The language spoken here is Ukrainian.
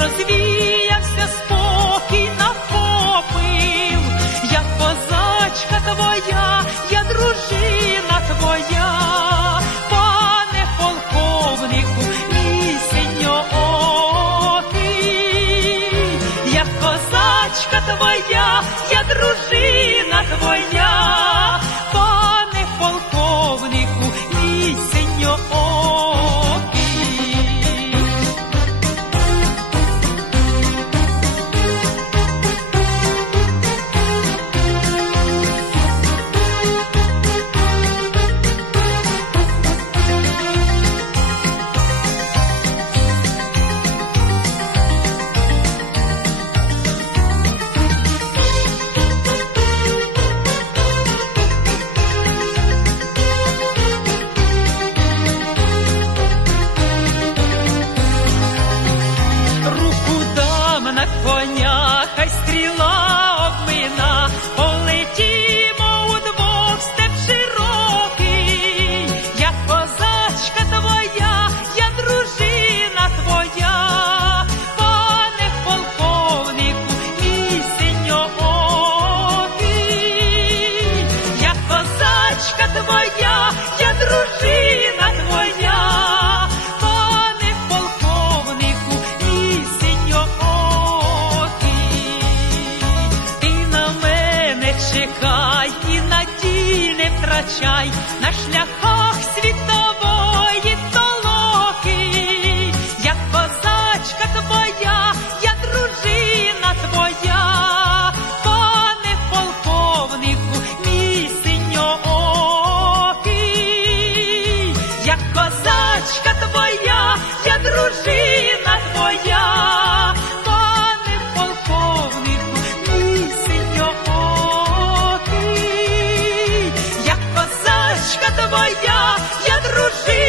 розвіявся спокій напопив, я козачка твоя, я дружина твоя, пане полковнику, місеньо ти, я козачка твоя, я дружина твоя. 欢 втрачай на шляхах світової толоки, як козачка твоя, я дружина твоя, пане полковнику, мій синьоокий, як козачка твоя, я дружина. rugir.